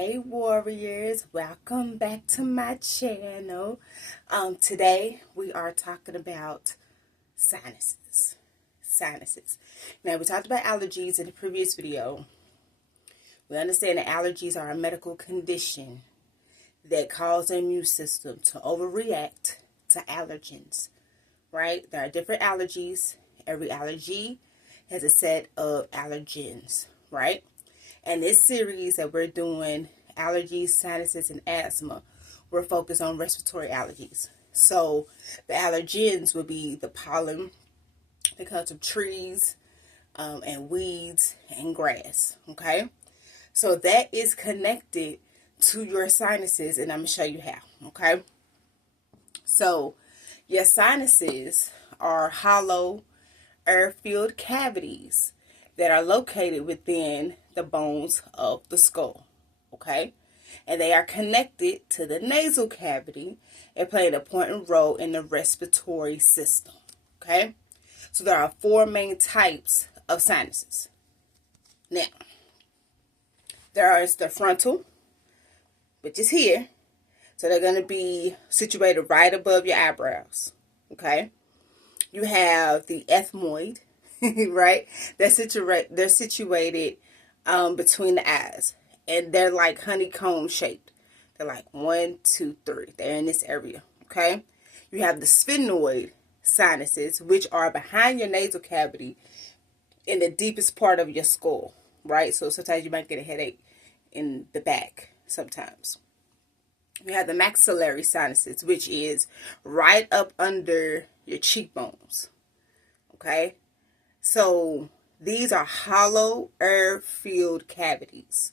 Hey warriors, welcome back to my channel. Today we are talking about sinuses. Now we talked about allergies in the previous video. We understand that allergies are a medical condition that cause the immune system to overreact to allergens, right? There are different allergies. Every allergy has a set of allergens, right? And this series that we're doing, allergies, sinuses, and asthma, we're focused on respiratory allergies. So the allergens would be the pollen that comes from trees and weeds and grass, okay? So that is connected to your sinuses, and I'm going to show you how, okay? So your sinuses are hollow, air-filled cavities that are located within the bones of the skull, okay? And they are connected to the nasal cavity and play an important role in the respiratory system, okay? So there are four main types of sinuses. Now, there is the frontal, which is here. So they're going to be situated right above your eyebrows, okay? You have the ethmoid, right? They're situated between the eyes, and they're like honeycomb shaped. They're like 1, 2, 3. They're in this area, okay? You have the sphenoid sinuses, which are behind your nasal cavity in the deepest part of your skull, right? So sometimes you might get a headache in the back sometimes. You have the maxillary sinuses, which is right up under your cheekbones, okay? So these are hollow air-filled cavities,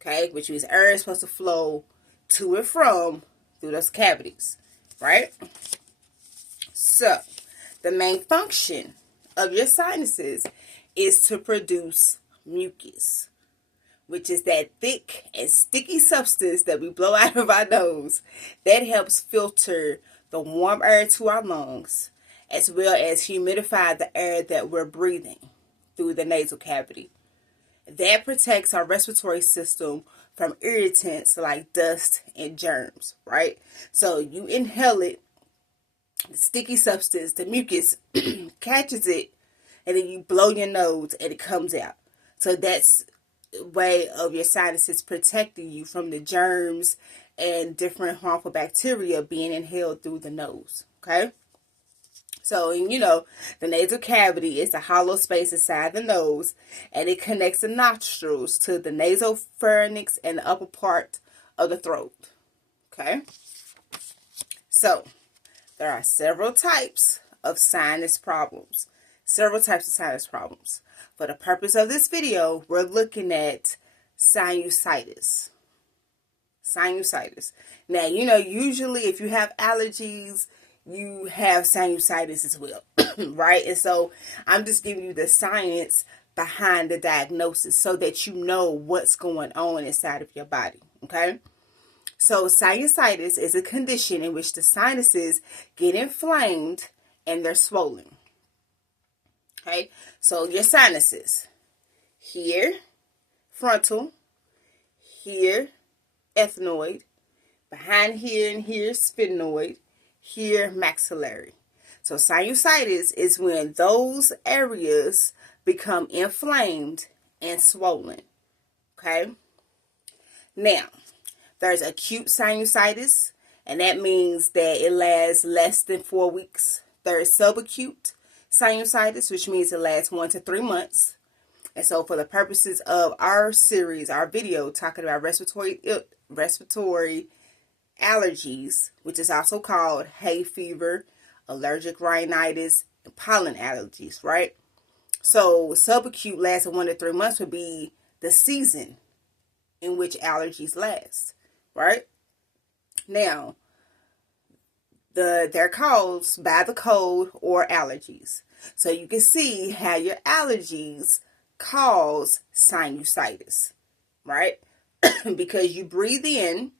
okay? Which means air is supposed to flow to and from through those cavities, right? So the main function of your sinuses is to produce mucus, which is that thick and sticky substance that we blow out of our nose that helps filter the warm air to our lungs, as well as humidify the air that we're breathing through the nasal cavity. That protects our respiratory system from irritants like dust and germs, right? So you inhale it, the sticky substance, the mucus, catches it, and then you blow your nose and it comes out. So that's way of your sinuses protecting you from the germs and different harmful bacteria being inhaled through the nose, okay? So, the nasal cavity is the hollow space inside the nose, and it connects the nostrils to the nasopharynx and the upper part of the throat, okay? So, there are several types of sinus problems. For the purpose of this video, we're looking at sinusitis. Now, usually if you have allergies, you have sinusitis as well, right? And so I'm just giving you the science behind the diagnosis so that you know what's going on inside of your body, okay? So sinusitis is a condition in which the sinuses get inflamed and they're swollen. Okay, so your sinuses, here, frontal, here, ethmoid, behind here and here, sphenoid, here, maxillary. So sinusitis is when those areas become inflamed and swollen, okay? Now, there's acute sinusitis, and that means that it lasts less than 4 weeks. There's subacute sinusitis, which means it lasts 1 to 3 months. And so for the purposes of our series, our video talking about respiratory allergies, which is also called hay fever, allergic rhinitis, and pollen allergies, right? So subacute lasting 1 to 3 months would be the season in which allergies last, right? Now, they're caused by the cold or allergies. So you can see how your allergies cause sinusitis, right? Because you breathe in,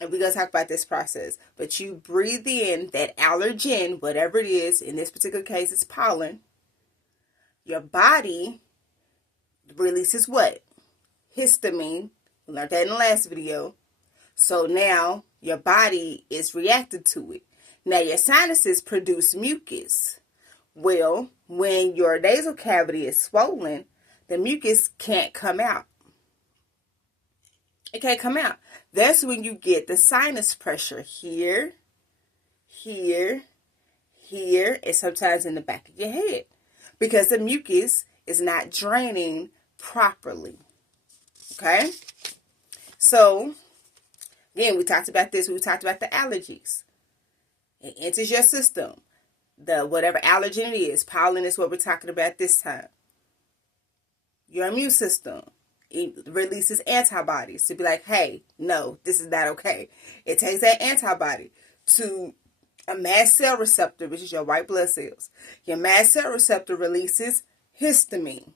and we're going to talk about this process, but you breathe in that allergen, whatever it is, in this particular case it's pollen. Your body releases what? Histamine We learned that in the last video. So now your body is reacting to it. Now your sinuses produce mucus. Well, when your nasal cavity is swollen, the mucus can't come out. It can't come out. That's when you get the sinus pressure here, here, here, and sometimes in the back of your head, because the mucus is not draining properly. Okay? So, again, we talked about this. We talked about the allergies. It enters your system. The whatever allergen it is, pollen is what we're talking about this time. Your immune system, it releases antibodies to be like, hey, no, this is not okay. It takes that antibody to a mast cell receptor, which is your white blood cells. Your mast cell receptor releases histamine.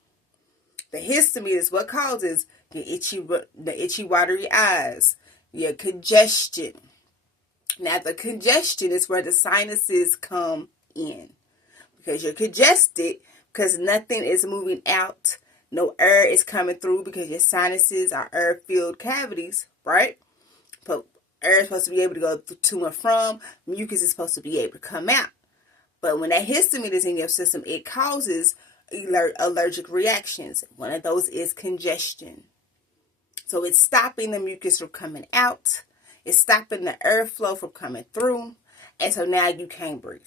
The histamine is what causes the itchy, watery eyes, your congestion. Now, the congestion is where the sinuses come in, because you're congested because nothing is moving out. No air is coming through because your sinuses are air-filled cavities, right? But air is supposed to be able to go to and from. Mucus is supposed to be able to come out. But when that histamine is in your system, it causes allergic reactions. One of those is congestion. So it's stopping the mucus from coming out. It's stopping the airflow from coming through. And so now you can't breathe.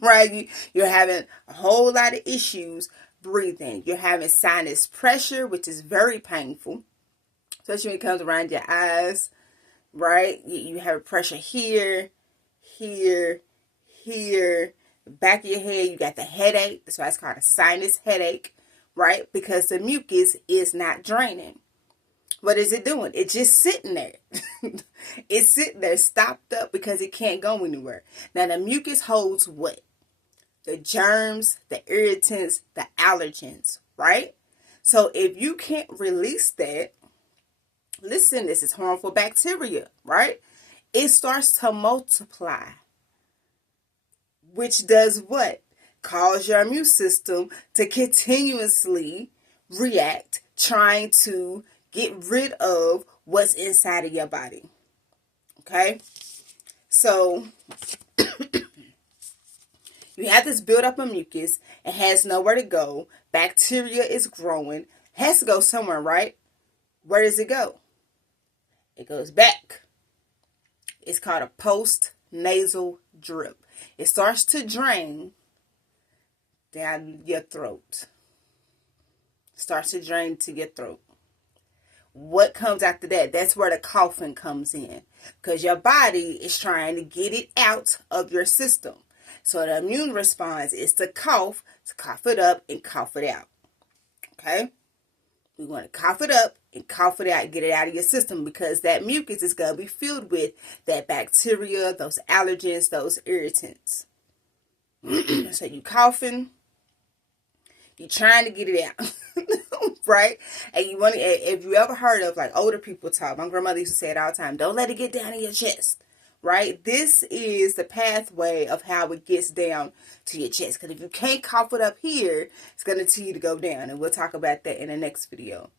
Right? You're having a whole lot of issues breathing. You're having sinus pressure, which is very painful, especially when it comes around your eyes, right? You have pressure here, here, here, back of your head. You got the headache. That's why it's called a sinus headache, right? Because the mucus is not draining. What is it doing? It's just sitting there. It's sitting there stopped up because it can't go anywhere. Now, the mucus holds what? The germs, the irritants, the allergens, right? So if you can't release that, listen, this is harmful bacteria, right? It starts to multiply, which does what? Cause your immune system to continuously react, trying to get rid of what's inside of your body. Okay? So you have this buildup of mucus. It has nowhere to go. Bacteria is growing. It has to go somewhere, right? Where does it go? It goes back. It's called a post-nasal drip. It starts to drain down your throat. Starts to drain to your throat. What comes after that? That's where the coughing comes in, because your body is trying to get it out of your system. So the immune response is to cough it up and cough it out. Okay? We want to cough it up and cough it out, get it out of your system, because that mucus is going to be filled with that bacteria, those allergens, those irritants. So you coughing, you're trying to get it out. Right? And you want to, if you ever heard of like older people talk, my grandmother used to say it all the time, don't let it get down in your chest. Right? This is the pathway of how it gets down to your chest. Because if you can't cough it up here, it's going to tell you to go down. And we'll talk about that in the next video.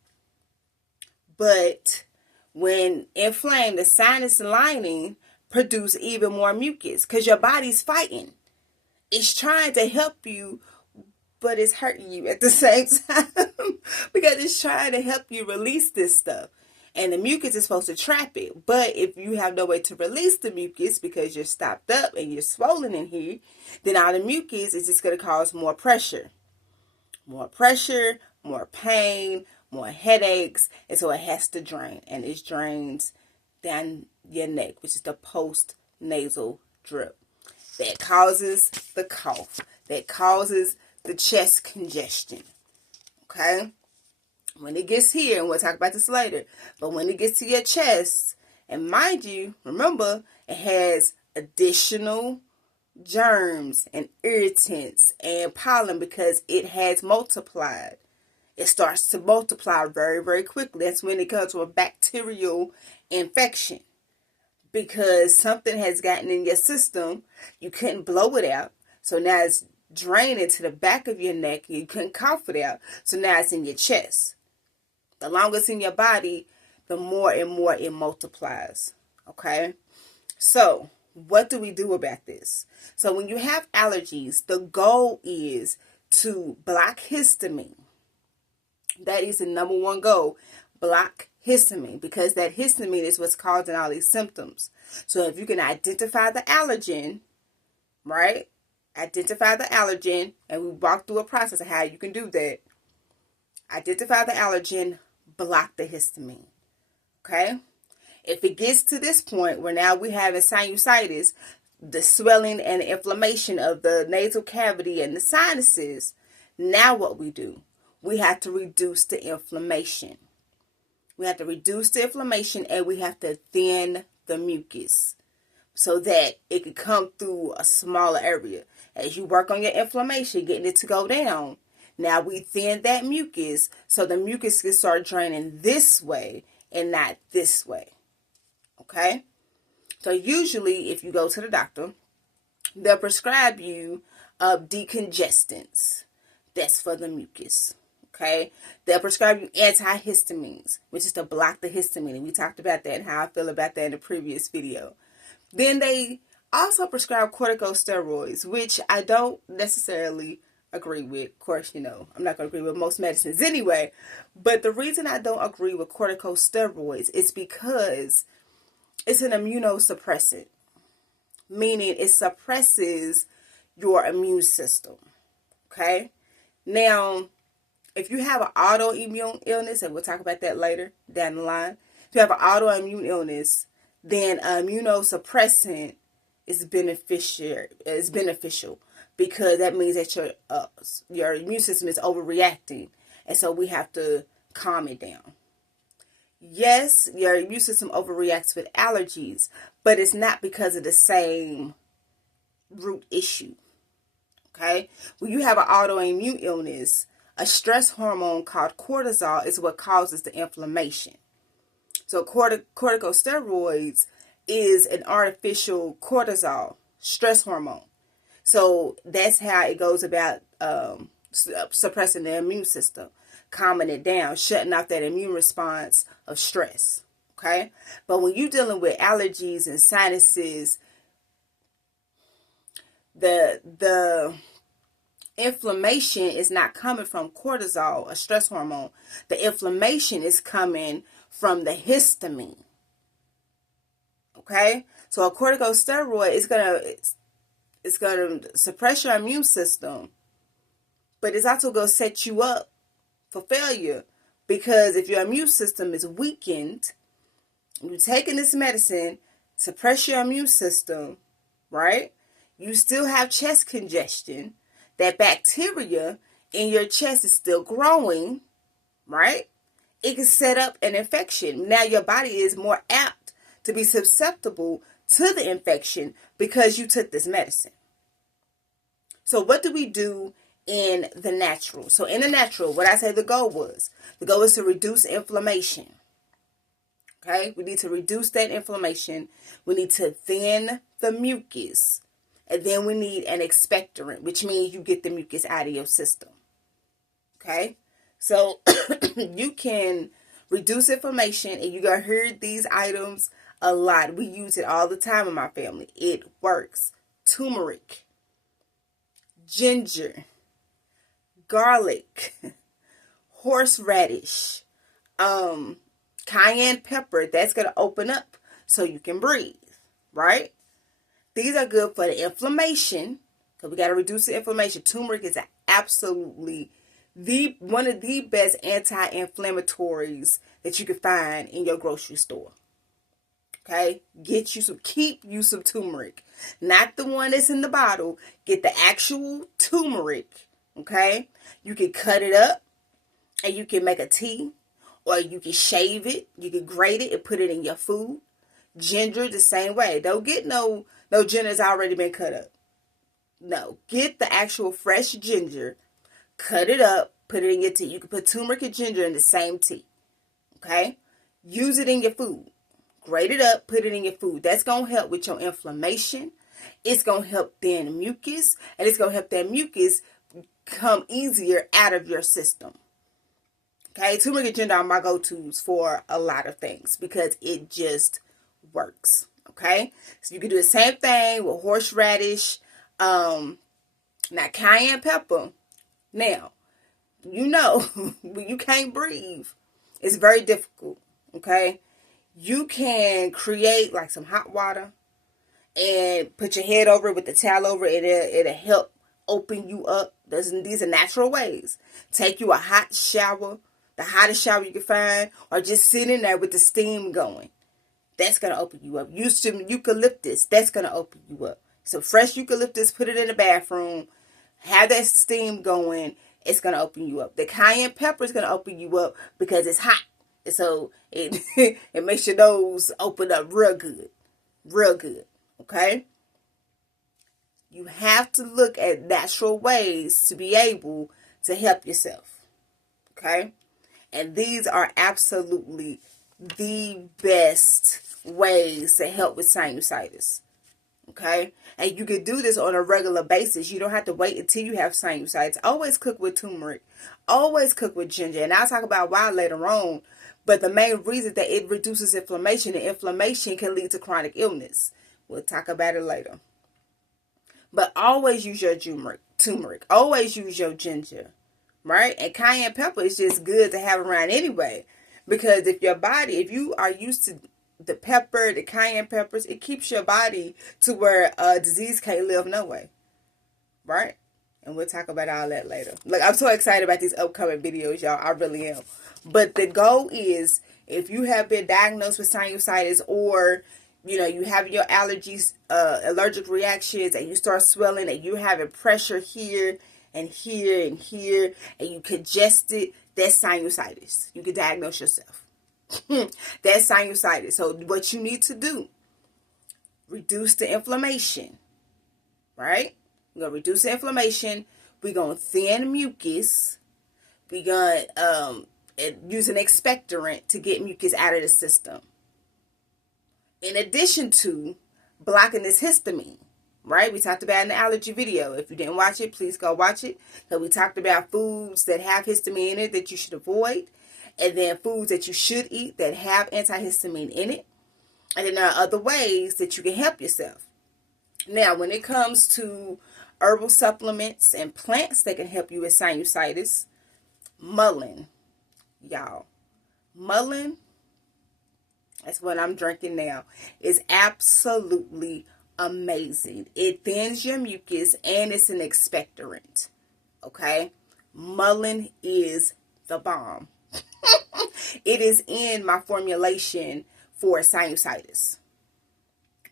But when inflamed, the sinus lining produce even more mucus, because your body's fighting. It's trying to help you, but it's hurting you at the same time because it's trying to help you release this stuff. And the mucus is supposed to trap it. But if you have no way to release the mucus because you're stopped up and you're swollen in here, then all the mucus is just going to cause more pressure. More pressure, more pain, more headaches. And so it has to drain. And it drains down your neck, which is the post-nasal drip. That causes the cough. That causes the chest congestion. Okay? When it gets here, and we'll talk about this later, but when it gets to your chest, and mind you, remember, it has additional germs and irritants and pollen because it has multiplied. It starts to multiply very, very quickly. That's when it comes to a bacterial infection, because something has gotten in your system. You couldn't blow it out, so now it's draining to the back of your neck. You couldn't cough it out, so now it's in your chest. The longer it's in your body, the more and more it multiplies. Okay? So, what do we do about this? So, when you have allergies, the goal is to block histamine. That is the number one goal. Block histamine, because that histamine is what's causing all these symptoms. So, if you can identify the allergen, right? Identify the allergen, and we walk through a process of how you can do that. Identify the allergen, block the histamine. Okay? If it gets to this point where now we have a sinusitis, the swelling and inflammation of the nasal cavity and the sinuses, now what we do? We have to reduce the inflammation. We have to reduce the inflammation, and we have to thin the mucus so that it can come through a smaller area. As you work on your inflammation, getting it to go down, now we thin that mucus so the mucus can start draining this way and not this way. Okay? So usually if you go to the doctor, they'll prescribe you decongestants. That's for the mucus. Okay? They'll prescribe you antihistamines, which is to block the histamine. And we talked about that and how I feel about that in the previous video. Then they also prescribe corticosteroids, which I don't necessarily agree with. Of course, I'm not going to agree with most medicines anyway. But the reason I don't agree with corticosteroids is because it's an immunosuppressant, meaning it suppresses your immune system. Okay? Now, if you have an autoimmune illness, and we'll talk about that later down the line, if you have an autoimmune illness, then immunosuppressant is beneficial because that means that your immune system is overreacting, and so we have to calm it down. Yes, your immune system overreacts with allergies, but it's not because of the same root issue. Okay? When you have an autoimmune illness, a stress hormone called cortisol is what causes the inflammation. So corticosteroids is an artificial cortisol stress hormone. So that's how it goes about suppressing the immune system, calming it down, shutting off that immune response of stress. Okay? But when you're dealing with allergies and sinuses, the inflammation is not coming from cortisol, a stress hormone. The inflammation is coming from the histamine. Okay? So a corticosteroid is gonna suppress your immune system, but it's also gonna set you up for failure, because if your immune system is weakened, you're taking this medicine, suppress your immune system, right? You still have chest congestion. That bacteria in your chest is still growing, right? It can set up an infection. Now your body is more apt to be susceptible to the infection because you took this medicine. So what do we do in the natural? So in the natural, what I said the goal is to reduce inflammation. Okay? We need to reduce that inflammation. We need to thin the mucus. And then we need an expectorant, which means you get the mucus out of your system. Okay? So you can reduce inflammation, and you're going to hear these items a lot. We use it all the time in my family. It works. Turmeric, ginger, garlic, horseradish, cayenne pepper. That's going to open up so you can breathe, right? These are good for the inflammation, because we got to reduce the inflammation. Turmeric is absolutely one of the best anti-inflammatories that you can find in your grocery store. Okay? Keep you some turmeric. Not the one that's in the bottle. Get the actual turmeric. Okay? You can cut it up and you can make a tea, or you can shave it. You can grate it and put it in your food. Ginger, the same way. Don't get no ginger that's already been cut up. No, get the actual fresh ginger, cut it up, put it in your tea. You can put turmeric and ginger in the same tea. Okay? Use it in your food. Grate it up, put it in your food. That's going to help with your inflammation. It's going to help thin mucus, and it's going to help that mucus come easier out of your system. Okay, turmeric and ginger are my go-tos for a lot of things because it just works. Okay, so you can do the same thing with horseradish, now cayenne pepper. Now, when you can't breathe, it's very difficult. Okay, you can create like some hot water and put your head over it with the towel over it. It'll help open you up. These are natural ways. Take you a hot shower, the hottest shower you can find, or just sit in there with the steam going. That's going to open you up. Use some eucalyptus. That's going to open you up. So fresh eucalyptus, put it in the bathroom. Have that steam going. It's going to open you up. The cayenne pepper is going to open you up because it's hot. So it, it makes your nose open up real good. Real good. Okay? You have to look at natural ways to be able to help yourself. Okay? And these are absolutely the best ways to help with sinusitis. Okay? And you can do this on a regular basis. You don't have to wait until you have sinusitis. Always cook with turmeric. Always cook with ginger. And I'll talk about why later on. But the main reason that it reduces inflammation, and inflammation can lead to chronic illness. We'll talk about it later. But always use your turmeric. Always use your ginger. Right? And cayenne pepper is just good to have around anyway. Because if you are used to the pepper, the cayenne peppers, it keeps your body to where disease can't live no way. Right? And we'll talk about all that later. Look, I'm so excited about these upcoming videos, y'all. I really am. But the goal is, if you have been diagnosed with sinusitis, or you have your allergies, allergic reactions, and you start swelling, and you're having pressure here and here and here, and you congested, that's sinusitis. You can diagnose yourself. That's sinusitis. So what you need to do, reduce the inflammation, right? We're going to reduce the inflammation. We're going to thin mucus. We're going to use an expectorant to get mucus out of the system. In addition to blocking this histamine, right? We talked about in the allergy video. If you didn't watch it, please go watch it. So we talked about foods that have histamine in it that you should avoid. And then foods that you should eat that have antihistamine in it. And then there are other ways that you can help yourself. Now, when it comes to herbal supplements and plants that can help you with sinusitis, mullein, y'all. Mullein, that's what I'm drinking now, is absolutely amazing. It thins your mucus and it's an expectorant. Okay? Mullein is the bomb. It is in my formulation for sinusitis.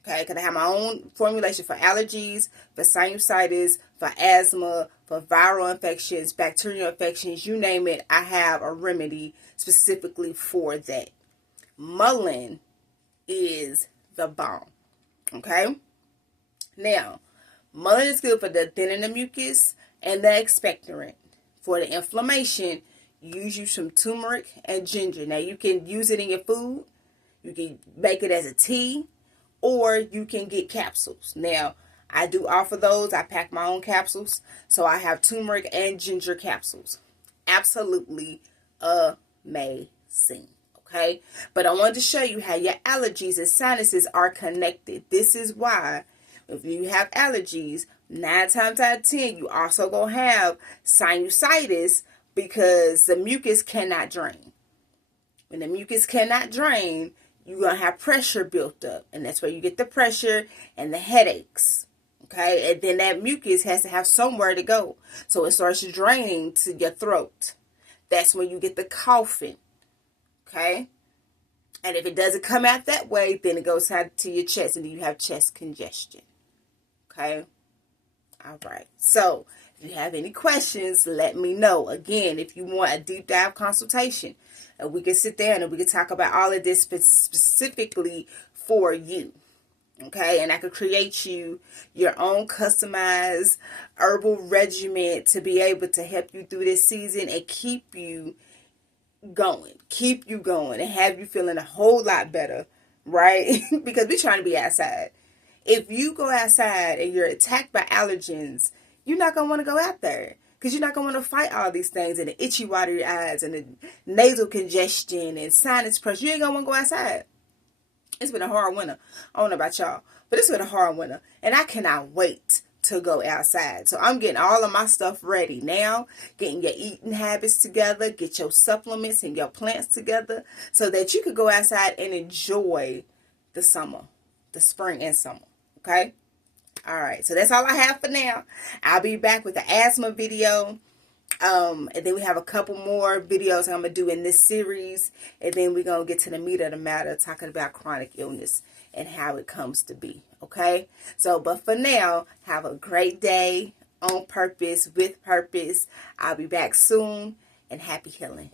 Okay, because I have my own formulation for allergies, for sinusitis, for asthma, for viral infections, bacterial infections, you name it. I have a remedy specifically for that. Mullein is the bomb. Okay? Now, mullein is good for the thinning the mucus and the expectorant. For the inflammation, use you some turmeric and ginger. Now, you can use it in your food. You can make it as a tea. Or you can get capsules. Now, I do offer those. I pack my own capsules. So I have turmeric and ginger capsules. Absolutely amazing. Okay? But I wanted to show you how your allergies and sinuses are connected. This is why if you have allergies, 9 times out of 10, you also going to have sinusitis because the mucus cannot drain. When the mucus cannot drain, you're going to have pressure built up. And that's where you get the pressure and the headaches. Okay? And then that mucus has to have somewhere to go. So it starts draining to your throat. That's when you get the coughing. Okay? And if it doesn't come out that way, then it goes out to your chest and then you have chest congestion. Okay? All right. So, if you have any questions, let me know. Again, if you want a deep dive consultation, we can sit there and we can talk about all of this specifically for you. Okay? And I could create you your own customized herbal regimen to be able to help you through this season and keep you going. Keep you going and have you feeling a whole lot better, right? Because we're trying to be outside. If you go outside and you're attacked by allergens, you're not going to want to go out there. because you're not going to want to fight all these things and the itchy watery eyes and the nasal congestion and sinus pressure. You ain't going to want to go outside. It's been a hard winter. I don't know about y'all, but it's been a hard winter, and I cannot wait to go outside. So I'm getting all of my stuff ready now, getting your eating habits together, get your supplements and your plants together so that you could go outside and enjoy the summer, the spring and summer. Okay? All right. So that's all I have for now. I'll be back with the asthma video. And then we have a couple more videos I'm going to do in this series. And then we're going to get to the meat of the matter, talking about chronic illness and how it comes to be. Okay? So, but for now, have a great day on purpose, with purpose. I'll be back soon, and happy healing.